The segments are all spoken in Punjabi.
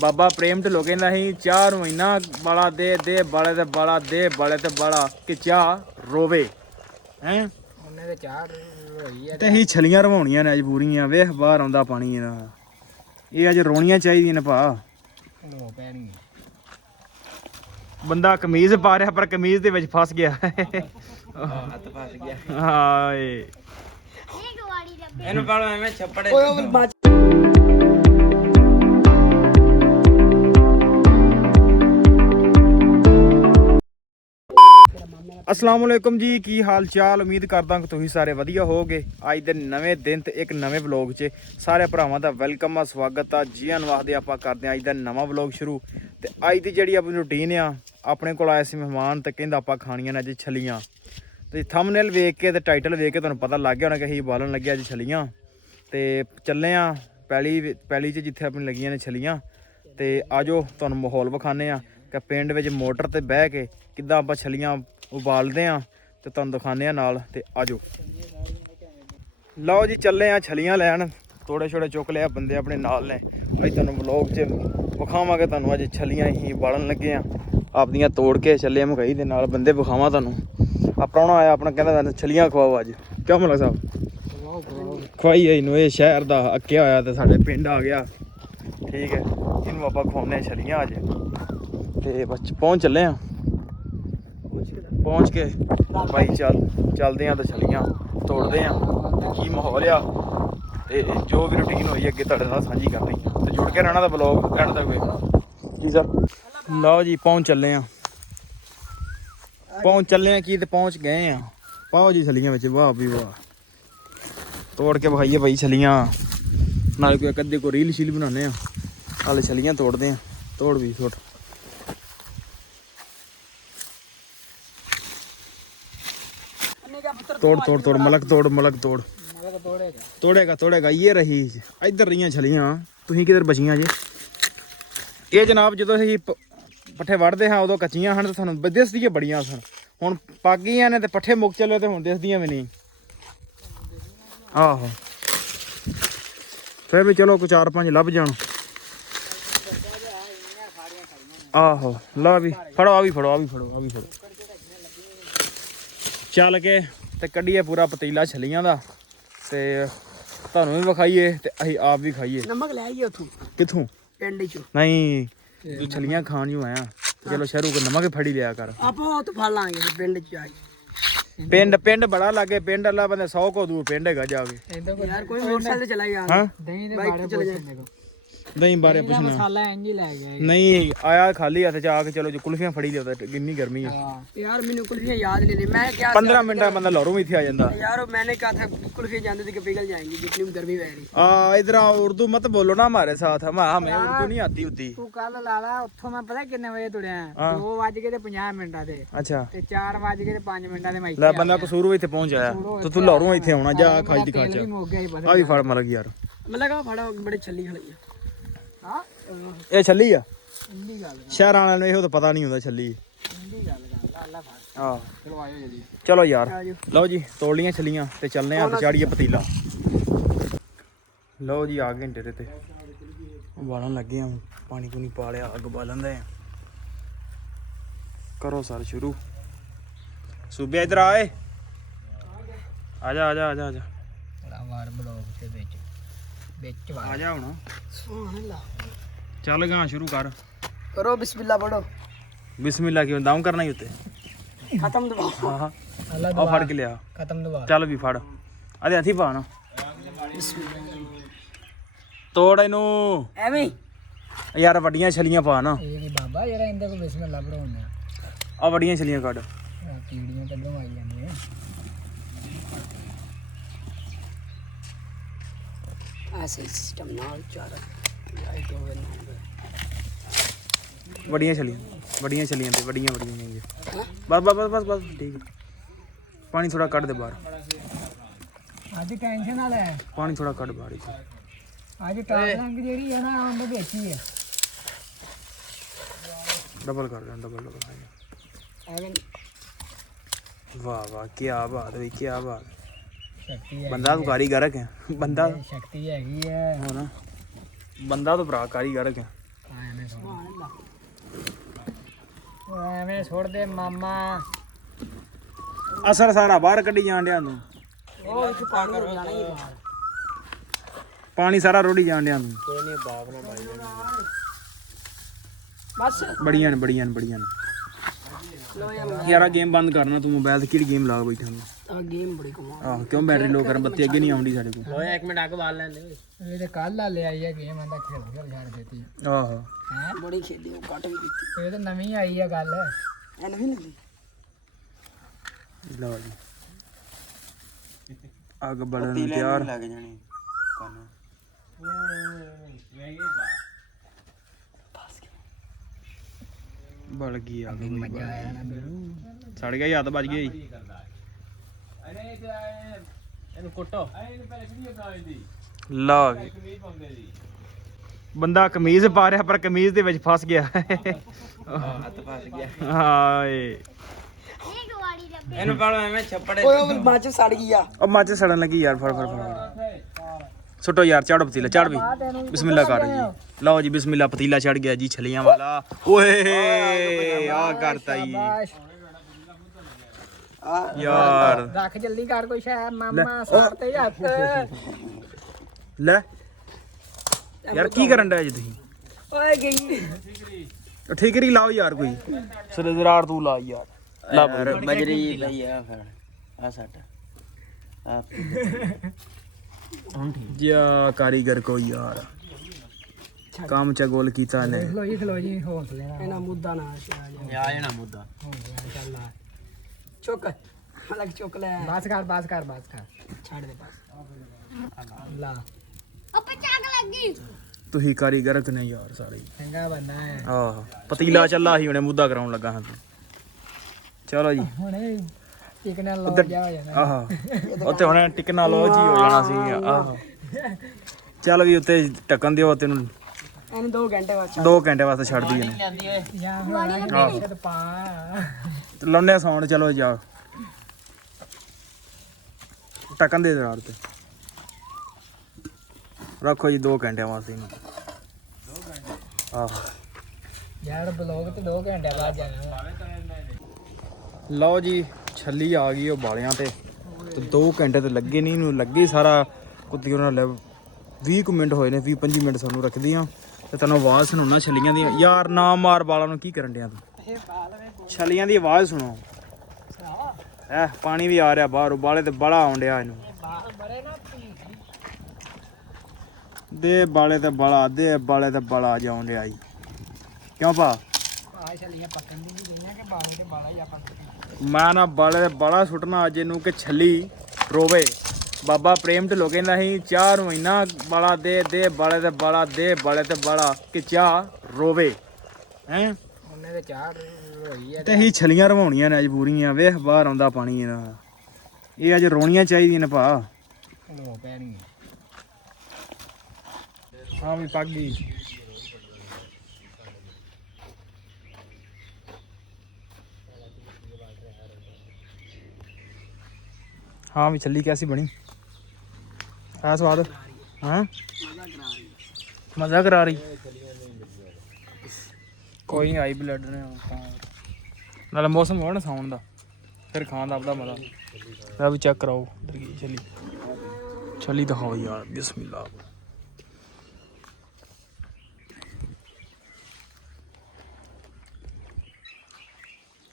ਬਾਬਾ ਪ੍ਰੇਮ ਢਿੱਲੋਂ ਕਹਿੰਦਾ ਸੀ ਚਾਹ ਨੂੰ ਇੰਨਾ ਬਾਲਾ ਦੇ ਬਾਲੇ ਤੇ ਬਾਲਾ ਦੇ ਬਾਲੇ ਤੇ ਬਾਲਾ ਕਿ ਚਾਹ ਰੋਵੇ ਹੈ ਉਹਨੇ ਤੇ ਚਾਹ ਹੋਈ ਤੇ ਅਸੀਂ ਛਲੀਆਂ ਰਵਾਉਣੀਆਂ ਨੇ ਅੱਜ ਪੂਰੀਆਂ ਵੇਖ ਬਾਹਰ ਆਉਂਦਾ ਪਾਣੀ ਇਹਦਾ ਇਹ ਅੱਜ ਰੋਣੀਆਂ ਚਾਹੀਦੀਆਂ ਨੇ ਭਾ ਹੋ ਪੈਣੀ ਬੰਦਾ ਕਮੀਜ਼ ਪਾ ਰਿਹਾ ਪਰ ਕਮੀਜ਼ ਦੇ ਵਿੱਚ ਫਸ ਗਿਆ ਹੱਥ ਫਸ ਗਿਆ ਹਾਏ ਇਹਨੂੰ ਪਾਲੋ ਐਵੇਂ ਛੱਪੜੇ ਅਸਲਾਮ ਵਾਲੇਕੁਮ ਜੀ ਕੀ ਹਾਲ ਚਾਲ ਉਮੀਦ ਕਰਦਾ ਕਿ ਤੁਸੀਂ ਸਾਰੇ ਵਧੀਆ ਹੋਵੋਗੇ ਅੱਜ ਦੇ ਨਵੇਂ ਦਿਨ ਤੇ ਇੱਕ ਨਵੇਂ ਵਲੌਗ 'ਚ ਸਾਰੇ ਭਰਾਵਾਂ ਦਾ ਵੈਲਕਮ ਆ ਸਵਾਗਤ ਆ ਜੀ ਆਨਵਾਦ ਦੇ ਆਪਾਂ ਕਰਦੇ ਆ ਅੱਜ ਦਾ ਨਵਾਂ ਵਲੌਗ ਸ਼ੁਰੂ ਤੇ ਅੱਜ ਦੀ ਜਿਹੜੀ ਆਪਣੀ ਰੂਟੀਨ ਆ ਆਪਣੇ ਕੋਲ ਆਇਆ ਸੀ ਮਹਿਮਾਨ ਤੇ ਕਹਿੰਦਾ ਆਪਾਂ ਖਾਣੀਆਂ ਨੇ ਅੱਜ ਛਲੀਆਂ ਤੇ ਥੰਬਨੇਲ ਵੇਖ ਕੇ ਤੇ ਟਾਈਟਲ ਵੇਖ ਕੇ ਤੁਹਾਨੂੰ ਪਤਾ ਲੱਗ ਗਿਆ ਹੋਣਾ ਕਿ ਅਸੀਂ ਬਾਲਣ ਲੱਗੇ ਅੱਜ ਛਲੀਆਂ ਤੇ ਚੱਲੇ ਆ ਪੈਲੀ 'ਚ ਜਿੱਥੇ ਆਪਣੀ ਲੱਗੀਆਂ ਨੇ ਛਲੀਆਂ ਤੇ ਆਜੋ ਤੁਹਾਨੂੰ ਮਾਹੌਲ ਵਿਖਾਣੇ ਆ ਕਿ ਪਿੰਡ ਵਿੱਚ ਮੋਟਰ ਤੇ ਬਹਿ ਕੇ ਕਿੱਦਾਂ ਆਪਾਂ ਛਲੀਆਂ ਉਬਾਲਦੇ ਆ ਤੇ ਤੁਹਾਨੂੰ ਦਿਖਾਉਂਦੇ ਆ ਨਾਲ ਤੇ ਆਜੋ ਲਓ ਜੀ ਚੱਲੇ ਆ ਛਲੀਆਂ ਲੈਣ ਥੋੜੇ ਛੋੜੇ ਚੁੱਕ ਲਿਆ ਬੰਦੇ ਆਪਣੇ ਨਾਲ ਨੇ ਅੱਜ ਤੁਹਾਨੂੰ ਵਲੌਗ 'ਚ ਵਿਖਾਵਾਂਗੇ ਤੁਹਾਨੂੰ ਅੱਜ ਛਲੀਆਂ ਹੀ ਉਬਾਲਣ ਲੱਗੇ ਆ ਆਪਦੀਆਂ ਤੋੜ ਕੇ ਚੱਲੇ ਮਕਈ ਦੇ ਨਾਲ ਬੰਦੇ ਵਿਖਾਵਾਂ ਤੁਹਾਨੂੰ ਆ ਪ੍ਰਾਹੁਣਾ ਆਇਆ ਆਪਣਾ ਕਹਿੰਦਾ ਛਲੀਆਂ ਖਵਾਓ ਅੱਜ ਕਿਉਂ ਮਲਕ ਸਾਹਿਬ ਖਵਾਈ ਇਹਨੂੰ ਇਹ ਸ਼ਹਿਰ ਦਾ ਅੱਕਿਆ ਹੋਇਆ ਤੇ ਸਾਡੇ ਪਿੰਡ ਆ ਗਿਆ ਠੀਕ ਹੈ ਇਹਨੂੰ ਆਪਾਂ ਖਵਾਉਂਦੇ ਛਲੀਆਂ ਅੱਜ ਤੇ ਬਸ ਪਹੁੰਚ ਚੱਲੇ ਆ ਪਹੁੰਚ ਕੇ ਭਾਈ ਚੱਲਦੇ ਆ ਤੇ ਛਲੀਆਂ ਤੋੜਦੇ ਆ ਤੇ ਕੀ ਮਾਹੌਲ ਆ ਤੇ ਜੋ ਵੀ ਰੂਟੀਨ ਹੋਈ ਅੱਗੇ ਤੁਹਾਡੇ ਨਾਲ ਸਾਂਝੀ ਕਰਨੀ ਤੇ ਜੁੜ ਕੇ ਰਹਿਣਾ ਦਾ ਵਲੌਗ ਐਂਡ ਤੱਕ ਵੇਖਣਾ ਜੀ ਸਰ ਲਓ ਜੀ ਪਹੁੰਚ ਚੱਲੇ ਆ ਕੀ ਤੇ ਪਹੁੰਚ ਗਏ ਆ ਪਾਓ ਜੀ ਛਲੀਆਂ ਵਿੱਚ ਵਾਹ ਵੀ ਵਾਹ ਤੋੜ ਕੇ ਵਿਖਾਈਏ ਭਾਈ ਛਲੀਆਂ ਨਾਲ ਕੋਈ ਅੱਧੇ ਕੋ ਰੀਲ ਸ਼ੀਲ ਬਣਾਉਂਦੇ ਆ ਹਾਲੇ ਛਲੀਆਂ ਤੋੜਦੇ ਆ ਤੋੜ ਵੀ ਛੋਟ ਤੋੜ ਮਲਕ ਤੋੜ ਤੋੜੇਗਾ ਇਹ ਰਹੀ ਇੱਧਰ ਰਹੀਆਂ ਛਲੀਆਂ ਤੁਸੀਂ ਕਿਧਰ ਬਚੀਆਂ ਜੇ ਇਹ ਜਨਾਬ ਜਦੋਂ ਅਸੀਂ ਪੱਠੇ ਵੜਦੇ ਹਾਂ ਉਦੋਂ ਕੱਚੀਆਂ ਹਨ ਤੇ ਸਾਨੂੰ ਦਿਸਦੀਆਂ ਬੜੀਆਂ ਸਨ ਹੁਣ ਪੱਕ ਗਈਆਂ ਨੇ ਤੇ ਪੱਠੇ ਮੁੱਕ ਚੱਲੇ ਤੇ ਹੁਣ ਦਿਸਦੀਆਂ ਵੀ ਨਹੀਂ ਆਹੋ ਫਿਰ ਵੀ ਚਲੋ ਕੋਈ 4-5 ਲੱਭ ਜਾਣ ਆਹੋ ਲਾ ਵੀ ਫੜੋ ਆ ਵੀ ਫੜੋ ਚੱਲ ਕੇ ਤੇ ਕੱਢੀਏ ਪੂਰਾ ਪਤੀਲਾ ਛਲੀਆਂ ਦਾ ਤੇ ਤੁਹਾਨੂੰ ਵੀ ਵਿਖਾਈਏ ਤੇ ਅਸੀਂ ਆਪ ਵੀ ਖਾਈਏ ਨਮਕ ਲੈ ਆਈਏ ਉੱਥੋਂ ਕਿੱਥੋਂ ਪਿੰਡ ਚੋਂ ਨਹੀਂ ਤੂੰ ਛਲੀਆਂ ਖਾਣ ਨੂੰ ਆਇਆ ਚਲੋ ਸ਼ਹਿਰੂ ਕੋ ਨਮਕ ਫੜੀ ਲਿਆ ਕਰ ਆਪਾਂ ਉਹ ਤੋਂ ਫੜ ਲਾਂਗੇ ਪਿੰਡ ਚ ਆਈ ਪਿੰਡ ਬੜਾ ਲਾਗੇ ਪਿੰਡ ਵਾਲਾ ਬੰਦੇ 100 ਕੋ ਦੂਰ ਪਿੰਡ ਹੈਗਾ ਜਾ ਕੇ ਯਾਰ ਕੋਈ ਮੋਟਰਸਾਈਕਲ ਤੇ ਚਲਾ ਗਿਆ ਹਾਂ ਦਹੀਂ ਦੇ ਬਾੜੇ ਚਲੇ ਜਾ ਦਹੀਂ ਬਾਰੇ ਪੁੱਛਣਾ ਮਸਾਲਾ ਇੰਜ ਹੀ ਲੈ ਗਿਆ ਨਹੀਂ ਆਇਆ ਖਾਲੀ ਹੱਥ ਚ ਆ ਕੇ ਚਲੋ ਜੋ ਕੁਲਫੀਆਂ ਫੜੀ ਲਿਆ ਕਿੰਨੀ ਗਰਮੀ ਆ ਯਾਰ ਮੈਨੂੰ ਕੁਲਫੀਆਂ ਯਾਦ ਨਹੀਂ ਮੈਂ ਕਿਹਾ 15 ਮਿੰਟਾਂ ਬੰਦਾ ਲਾਹੌਰੋਂ ਵੀ ਇੱਥੇ ਆ ਜਾਂਦਾ यार मैंने कहा था कुल्फी जानते थे कि पिघल जाएंगी जितनी भी गर्मी पै रही इधर उर्दू मत बोलो ना हमारे साथ हमें उर्दू नहीं आती होती तू कल लाला ਉੱਥੋਂ ਮੈਂ ਪਤਾ ਕਿੰਨੇ ਵਜੇ ਤੁਰਿਆ 2:50 ਮਿੰਟਾਂ ਤੇ ਅੱਛਾ ਤੇ 4:05 ਮਿੰਟਾਂ ਦੇ ਮੈਂ ਲੈ ਬੰਦਾ ਕਸੂਰ ਇੱਥੇ ਪਹੁੰਚ ਆਇਆ ਤੇ ਤੂੰ ਲਾਹੌਰੋਂ ਇੱਥੇ ਆਉਣਾ ਜਾ ਖਾਈ ਦੀ ਖਾਚ ਆ ਵੀ ਫੜ ਮਲਕ ਯਾਰ ਮਤਲਬ ਆ ਫੜਾ ਬੜੇ ਛੱਲੀ ਖੜੀ ਆ ਇਹ ਛੱਲੀ ਆ ਇੰਦੀ ਗੱਲ ਸ਼ਹਿਰਾਂ ਵਾਲਿਆਂ ਨੂੰ ਇਹੋ ਤਾਂ ਪਤਾ ਨਹੀਂ ਹੁੰਦਾ ਛੱਲੀ ਇੰਦੀ ਗੱਲ ਕਰ ਅੱਲਾ ਫੜ ਆਹ ਚਲੋ ਆਇਓ ਜਲਦੀ ਚਲੋ ਯਾਰ ਲਓ ਜੀ ਤੋੜ ਲੀਆਂ ਛੱਲੀਆਂ ਤੇ ਚੱਲਨੇ ਆ ਤੇ ਚਾੜੀਏ ਪਤੀਲਾ ਲਓ ਜੀ ਆ ਗਏ ਡੇਰੇ ਤੇ ਉਬਾਲਣ ਲੱਗੇ ਆ ਪਾਣੀ ਪੂਣੀ ਪਾ ਲਿਆ ਅੱਗ ਬਾਲਣ ਦੇ ਕਰੋ ਸਰ ਸ਼ੁਰੂ ਸੂਬੇ ਇਧਰ ਆਏ ਆ ਜਾ ਬੜਾ ਵਾਰ ਬਲੌਗ ਦੇ ਵਿੱਚ ਆ ਜਾ ਹੁਣ ਸੁਣ ਲਾ ਚੱਲ ਗਾ ਸ਼ੁਰੂ ਕਰ ਕਰੋ ਬਿਸਮਿल्लाह ਪੜੋ ਬਿਸਮਿਲ੍ਲਾ ਕਿਉਂ ਦਾਮ ਕਰਨਾ ਹੀ ਉੱਤੇ ਖਤਮ ਦਬਾ ਹਾਂ ਅੱਲਾ ਆ ਫੜ ਕੇ ਲਿਆ ਖਤਮ ਦਬਾ ਚੱਲ ਵੀ ਫੜ ਆਦੇ ਹੱਥੀ ਪਾ ਨਾ ਤੋੜ ਇਹਨੂੰ ਐਵੇਂ ਯਾਰ ਵੱਡੀਆਂ ਛਲੀਆਂ ਪਾ ਨਾ ਇਹ ਕੀ ਬਾਬਾ ਯਾਰ ਇਹਦੇ ਕੋਲ ਬਿਸਮਿल्लाह ਪੜਾਉਂਦੇ ਆ ਵੱਡੀਆਂ ਛਲੀਆਂ ਕੱਢ ਕੀੜੀਆਂ ਕੱਢੋਂ ਆਈ ਜਾਂਦੀਆਂ ਐਸੇ ਸਿਸਟਮ ਨਾਲ ਚਾਰ ਲਾਈਟ ਹੋਵੇ ਨਾ ਵੱਡੀਆਂ ਛਲੀਆਂ ਤੇ ਵੱਡੀਆਂ ਨੇ ਬਸ ਠੀਕ ਹੈ ਪਾਣੀ ਥੋੜਾ ਕੱਢ ਦੇ ਬਾਹਰ ਅੱਜ ਟੈਨਸ਼ਨ ਨਾਲ ਹੈ ਪਾਣੀ ਥੋੜਾ ਕੱਢ ਬਾਹਰ ਅੱਜ ਟਾਪਲੰਗ ਜਿਹੜੀ ਹੈ ਨਾ ਆਮ ਵਿੱਚ ਹੀ ਹੈ ਡਬਲ ਕਰ ਦੇ ਡਬਲ ਐਵੇਂ ਵਾਹ ਕੀ ਬਾਤ ਹੈ ਕੀ ਬਾਤ ਸ਼ਕਤੀ ਹੈ ਬੰਦਾ ਤੂੰ ਕਾਰੀਗਰ ਹੈ ਬੰਦਾ ਸ਼ਕਤੀ ਹੈਗੀ ਹੈ ਹੋ ਨਾ ਬੰਦਾ ਤਾਂ ਭਰਾ ਕਾਰੀਗਰ ਹੈ ਉਹ ਐਵੇਂ ਛੋੜਦੇ ਮਾਮਾ ਅਸਰ ਸਾਰਾ ਬਾਹਰ ਕੱਢੀ ਜਾਣ ਡਿਆਂ ਤੂੰ ਉਹ ਵਿੱਚ ਪਾਣੀ ਹੋ ਜਾਣਾ ਹੀ ਬਾਹਰ ਪਾਣੀ ਸਾਰਾ ਰੋੜੀ ਜਾਣ ਡਿਆਂ ਤੂੰ ਕੋਈ ਨਹੀਂ ਬਾਪ ਨਾਲ ਬਾਈ ਬਸ ਬੜੀਆਂ ਨੇ ਲੋ ਯਾਰ ਯਾਰਾ ਗੇਮ ਬੰਦ ਕਰਨਾ ਤੂੰ ਮੋਬਾਈਲ ਤੇ ਕਿਹੜੀ ਗੇਮ ਲਾ ਬੈਠਾ ਤੂੰ ਆ ਗੇਮ ਬੜੀ ਕਮਾਲ ਆਹ ਕਿਉਂ ਬੈਟਰੀ ਲੋ ਕਰਨ ਬੱਤੀ ਅੱਗੇ ਨਹੀਂ ਆਉਂਦੀ ਸਾਡੇ ਕੋਲ ਲੋ ਇੱਕ ਮਿੰਟ ਅੱਗ ਬਾਲ ਲੈਂਦੇ ਇਹ ਤੇ ਕੱਲ ਆ ਲਿਆਈ ਹੈ ਗੇਮ ਆਂਦਾ ਖੇਡ ਛੱਡ ਦਿੱਤੀ ਆਹੋ ਹੈ ਬੜੀ ਖੇਡੀ ਉਹ ਕੱਟ ਵੀ ਦਿੱਤੀ ਇਹ ਤਾਂ ਨਵੀਂ ਆਈ ਹੈ ਗੱਲ ਇਹ ਨਵੀਂ ਲੱਗੀ ਲਓ ਜੀ ਅੱਗ ਬਲਣ ਨੂੰ ਤਿਆਰ ਲੱਗ ਜਾਣੀ ਕੰਨ ਬਲ ਗਈ ਅੱਗ ਮਜ਼ਾ ਆਇਆ ਨਾ ਮੈਨੂੰ ਸੜ ਗਿਆ ਹੱਥ ਵੱਜ ਗਿਆ ਜੀ ਇਹਨੂੰ ਕੁੱਟੋ ਲਓ ਜੀ ਬੰਦਾ ਕਮੀਜ਼ ਪਾ ਰਿਹਾ ਪਰ ਕਮੀਜ਼ ਦੇ ਵਿੱਚ ਫਸ ਗਿਆ ਹੱਥ ਫਸ ਗਿਆ ਹਾਏ ਇਹਨੂੰ ਪਾਲੋ ਐਵੇਂ ਛੱਪੜੇ ਓਏ ਉਹ ਬਾਅਦ ਸੜ ਗਈ ਆ ਉਹ ਮੱਝ ਸੜਨ ਲੱਗੀ ਯਾਰ ਫੜ ਸੁੱਟੋ ਯਾਰ ਚੜੋ ਪਤੀਲਾ ਚੜ ਵੀ ਬਿਸਮਿਲ੍ਲਾ ਕਰ ਜੀ ਲਓ ਜੀ ਬਿਸਮਿਲ੍ਲਾ ਪਤੀਲਾ ਚੜ ਗਿਆ ਜੀ ਛਲੀਆਂ ਵਾਲਾ ਓਏ ਆ ਕਰਤਾ ਜੀ ਯਾਰ ਰੱਖ ਜਲਦੀ ਕਰ ਕੋਈ ਸ਼ੈ ਮਾਮਾ ਸਾਰ ਤੇ ਹੱਥ ਲੈ ਯਾਰ ਕੀ ਕਰਨ ਡਿਆ ਜੀ ਤੁਸੀਂ ਓਏ ਗਈ ਠੀਕਰੀ ਲਾਓ ਯਾਰ ਕੋਈ ਸਰਦਾਰ ਤੂੰ ਲਾ ਯਾਰ ਯਾਰ ਬਜਰੀ ਲਈ ਆ ਫਿਰ ਆ ਸੱਟ ਆ ਜਿਆ ਕਾਰੀਗਰ ਕੋ ਯਾਰ ਕੰਮ ਚ ਗੋਲ ਕੀਤਾ ਨੇ ਖਲੋ ਜੀ ਹੌਸਲੇ ਨਾਲ ਇਹਨਾਂ ਮੁੱਦਾ ਨਾ ਆ ਜਾਣਾ ਮੁੱਦਾ ਚੱਲ ਆ ਚੁੱਕ ਹਲਕ ਚੁੱਕ ਲੈ ਬਸ ਕਰ ਛੱਡ ਦੇ ਬਸ ਲਾ ਅੱਪੇ ਚਾਕ ਲੱਗੀ ਤੁਸੀਂ ਕਾਰੀਗਰ ਕਨੇ ਯਾਰ ਸਾਰੇ ਚੰਗਾ ਬੰਦਾ ਹੈ ਆਹ ਪਤੀਲਾ ਚੱਲਾ ਸੀ ਹੁਣੇ ਮੁੱਦਾ ਕਰਾਉਣ ਲੱਗਾ ਹਾਂ ਚਲੋ ਜੀ ਹੁਣੇ ਟਿਕਣਾ ਲੋ ਜਾ ਹੋ ਜਾਣਾ ਆਹ ਉੱਤੇ ਹੁਣੇ ਟਿਕਣਾ ਲੋ ਜੀ ਹੋ ਜਾਣਾ ਸੀ ਆਹ ਚੱਲ ਵੀ ਉੱਤੇ ਟਕਣ ਦਿਓ ਤੈਨੂੰ ਇਹਨੂੰ 2 ਘੰਟੇ ਬਾਅਦ 2 ਘੰਟੇ ਵਾਸਤੇ ਛੱਡ ਦੀ ਇਹਨੂੰ ਜਾਂ ਹੁਣ ਤੇ ਪਾ ਲਾਉਣੇ ਸਾਊਂਡ ਚਲੋ ਜਾ ਟਕਣ ਦੇ ਜ਼ਰਾ ਤੇ ਰੱਖੋ ਜੀ 2 ਘੰਟਿਆਂ ਵਾਸਤੇ ਇਹਨੂੰ 2 ਘੰਟੇ ਆਹ ਯਾਰ ਬਲੌਗ ਤੇ 2 ਘੰਟੇ ਬਾਅਦ ਜਾਣਾ ਲਓ ਜੀ ਛੱਲੀ ਆ ਗਈ ਉਹ ਬਾਲਿਆਂ ਤੇ 2 ਘੰਟੇ ਤੇ ਲੱਗੇ ਨਹੀਂ ਇਹਨੂੰ ਲੱਗੇ ਸਾਰਾ ਕੁੱਤੀ ਉਹਨਾਂ ਲੈ 20 ਕੁ ਮਿੰਟ ਹੋਏ ਨੇ 20-25 ਮਿੰਟ ਸਾਨੂੰ ਰੱਖਦੀਆਂ ਤੇ ਤੈਨੂੰ ਆਵਾਜ਼ ਸੁਣਾਉਣਾ ਛੱਲੀਆਂ ਦੀ ਯਾਰ ਨਾ ਮਾਰ ਬਾਲਾਂ ਨੂੰ ਕੀ ਕਰਨ ਡਿਆ ਤੂੰ ਛੱਲੀਆਂ ਦੀ ਆਵਾਜ਼ ਸੁਣੋ ਪਾਣੀ ਵੀ ਆ ਰਿਹਾ ਬਾਹਰ ਉਬਾਲੇ ਤੇ ਬੜਾ ਆਉਣ ਡਿਆ ਇਹਨੂੰ ਦੇ ਬਾਲੇ ਤੇ ਬੜਾ ਜਾਉਣ ਡਿਆ ਜੀ ਕਿਉਂ ਭਾ ਆ ਛਲੀਆਂ ਪੱਕਣ ਦੀ ਨਹੀਂ ਗਈਆਂ ਕਿ ਬਾਹਰ ਤੇ ਬਾਲਾ ਹੀ ਆਪਾਂ ਮੈਂ ਨਾ ਬਾਲੇ ਤੇ ਬੜਾ ਸੁੱਟਣਾ ਅੱਜ ਇਹਨੂੰ ਕਿ ਛੱਲੀ ਰੋਵੇ ਬਾਬਾ ਪ੍ਰੇਮ ਢਿੱਲੋਂ ਕਹਿੰਦਾ ਸੀ ਚਾਹ ਨੂੰ ਇੰਨਾ ਬਾਲਾ ਦੇ ਬਾਲੇ ਤੇ ਬਾਲਾ ਦੇ ਬਾਲੇ ਤੇ ਬਾਲਾ ਕਿ ਚਾਹ ਰੋਵੇ ਹੈ ਉਹਨੇ ਤੇ ਚਾਹ ਹੋਈ ਹੈ ਤੇ ਹੀ ਛਲੀਆਂ ਰਵਾਉਣੀਆਂ ਨੇ ਅੱਜ ਪੂਰੀਆਂ ਵੇਖ ਬਾਹਰ ਆਉਂਦਾ ਪਾਣੀ ਇਹਦਾ ਇਹ ਅੱਜ ਰੋਣੀਆਂ ਚਾਹੀਦੀਆਂ ਨੇ ਭਾ ਹੋ ਪੈਣੀ ਹਾਂ ਵੀ ਪੱਕ ਗਈ हाँ भी छली कैसी बनी है स्वाद हाँ मजा करा रही कोई नहीं आई ब्लड ने नाले मौसम हो ना साउंड दा फिर खान दा आपदा मजा मैं भी चेक कराओ इधर की छली दिखाओ यार बिस्मिल्लाह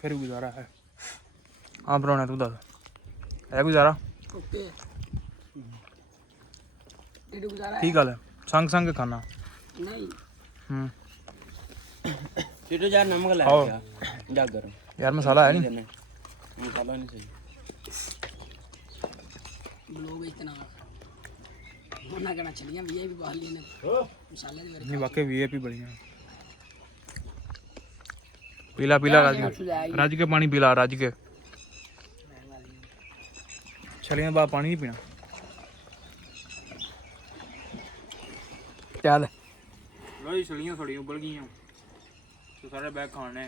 फिर गुजारा है हाँ बनाना तू दस है गुजारा ਓਕੇ ਇਹ ਗੁਜ਼ਾਰਾ की गल है संग खाना ਨਹੀਂ सीटो यार नमक ला आओ। जा गरम यार मसाला है नहीं मसाला नहीं सही ਬਲੌਗ ਇਤਨਾ ਹੋਣਾ ਕਰਨਾ ਚਲੀਆਂ ਵੀ ਇਹ ਵੀ ਬਾਹਰ ਲੈਣੇ ਮਸਾਲਾ ਦੀ नहीं वाकई वीआईपी बढ़िया पीला रज के पानी पीला रज के छलियां बाद पानी नहीं पीना ਚੱਲ ਲੋ ਜੀ ਛਲੀਆਂ ਥੋੜੀਆਂ ਉਬਲ ਗਈਆਂ ਤੇ ਸਾਰੇ ਬੈਗ ਖਾਣੇ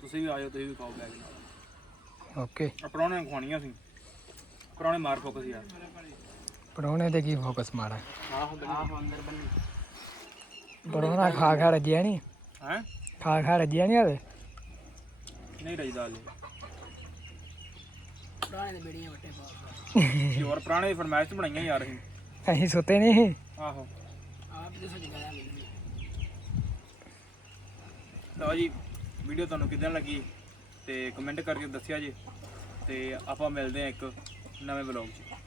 ਤੁਸੀਂ ਵੀ ਆਇਓ ਤੁਸੀਂ ਵੀ ਖਾਓ ਬੈਗ ਨਾਲ ਓਕੇ ਪਰੌਣੇ ਨੂੰ ਖਵਾਉਣੀਆਂ ਸੀ ਪਰੌਣੇ ਮਾਰ ਫੋਕਸ ਯਾਰ ਪਰੋਣੇ ਤੇ ਕੀ ਫੋਕਸ ਮਾਰਾ ਆਹੋ ਅੰਦਰ ਬੰਨੀ ਪਰੋਣਾ ਖਾ ਰੱਜਿਆ ਨਹੀਂ ਹੈ ਖਾ ਖਾ ਰੱਜਿਆ ਨਹੀਂ ਹਲੇ ਨਹੀਂ ਰਜਦਾ ਹਲੇ ਪੁਰਾਣੇ ਦੇ ਬੇੜੀਆਂ ਵੱਟੇ ਪਾ ਜੀ ਹੋਰ ਪੁਰਾਣੇ ਫਰਮਾਇਸ਼ ਬਣਾਈਆਂ ਯਾਰ ਅਸੀਂ ਅਸੀਂ ਸੁੱਤੇ ਨਹੀਂ ਸੀ ਆਹੋ ਆਪ ਤੇ ਸੱਚ ਗਿਆ ਮੈਨੂੰ ਲਓ ਜੀ ਵੀਡੀਓ ਤੁਹਾਨੂੰ ਕਿਦਾਂ ਲੱਗੀ ਤੇ ਕਮੈਂਟ ਕਰਕੇ ਦੱਸਿਆ ਜੀ ਤੇ ਆਪਾਂ ਮਿਲਦੇ ਹਾਂ ਇੱਕ ਨਵੇਂ ਵਲੌਗ 'ਚ